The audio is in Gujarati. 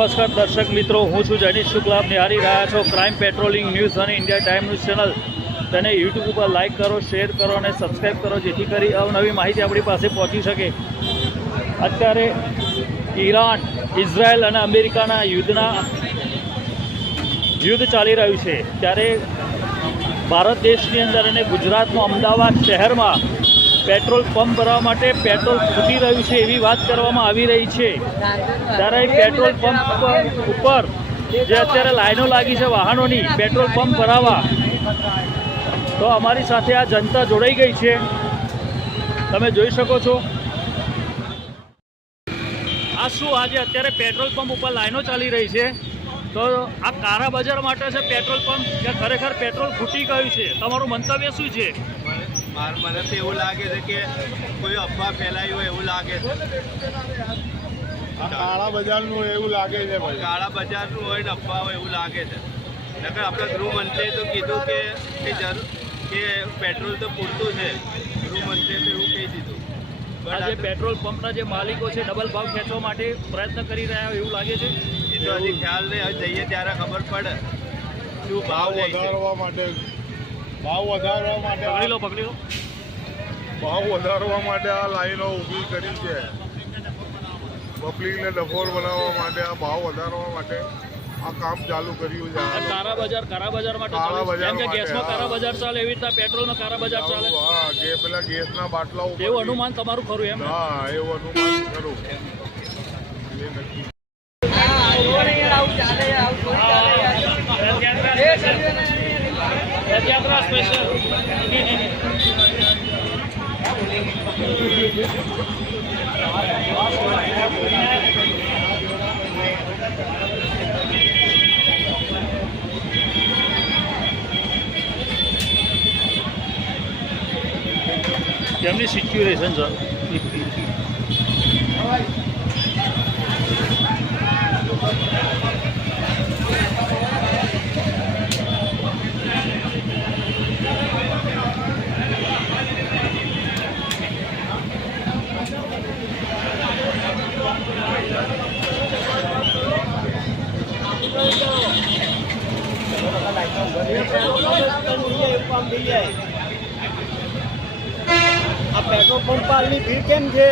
નમસ્કાર દર્શક મિત્રો, હું છું જયદીશ શુક્લા. આપ નિહાળી રહ્યા છો ક્રાઇમ પેટ્રોલિંગ ન્યૂઝ અને ઇન્ડિયા ટાઈમ ન્યૂઝ ચેનલ. તેને યુટ્યુબ ઉપર લાઇક કરો, શેર કરો અને સબસ્ક્રાઈબ કરો, જેથી કરી અવનવી માહિતી આપણી પાસે પહોંચી શકે. અત્યારે ઈરાન, ઇઝરાયલ અને અમેરિકાના યુદ્ધ ચાલી રહ્યું છે, ત્યારે ભારત દેશની અંદર અને ગુજરાતનું અમદાવાદ શહેરમાં પેટ્રોલ પંપ ભરવા માટે પેટ્રોલ ખૂટી રહ્યું છે એવી વાત કરવામાં આવી રહી છે. ત્યારે પેટ્રોલ પંપ ઉપર જે અત્યારે લાઈનો લાગી છે વાહનોની પેટ્રોલ પંપ ભરાવા, તો અમારી સાથે આ જનતા જોડાઈ ગઈ છે, તમે જોઈ શકો છો. આ શું આજે અત્યારે પેટ્રોલ પંપ ઉપર લાઈનો ચાલી રહી છે, તો આ કાળા બજાર માટે છે પેટ્રોલ પંપ કે ખરેખર પેટ્રોલ ખૂટી ગયું છે? તમારું મંતવ્ય શું છે? મને તો એવું લાગે છે કે કોઈ અફવા ફેલાઈ હોય એવું લાગે છે. કાળા બજારનું એવું લાગે છે ભાઈ, કાળા બજારનું હોય ને અફવા હોય એવું લાગે છે. નકર આપણા ગૃહમંત્રીએ તો કીધું કે પેટ્રોલ તો પૂરતું છે. ગૃહમંત્રીએ તો એવું કહી દીધું. આજે પેટ્રોલ પંપના જે માલિકો છે ડબલ ભાવ ખેંચવા માટે પ્રયત્ન કરી રહ્યા એવું લાગે છે. એ તો હજી ખ્યાલ નહીં, હવે જઈએ ત્યારે ખબર પડે શું ભાવ વધારવા માટે પકડી લો ભાવ વધારવા માટે આ લાઈનો ઊભી કરી છે. પબ્લિકને ડફોર બનાવવા માટે, આ ભાવ વધારવા માટે આ કામ ચાલુ કર્યું છે. કાળા બજાર માટે કાળા બજાર જેમ કે માટે, ગેસમાં કાળા બજાર ચાલે એવી રીતના પેટ્રોલમાં કાળા બજાર ચાલે. હા, કે પેલા ગેસના બાટલા ઉપર એવું અનુમાન તમારું ખરું એમ? હા, એવું અનુમાન ખરું. એ નક્કી રથયાત્રા સ્પેશિયલ. કેમની સિચ્યુએશન છે? આ પેટ્રોલ પંપ પાલની ભીડ કેમ છે?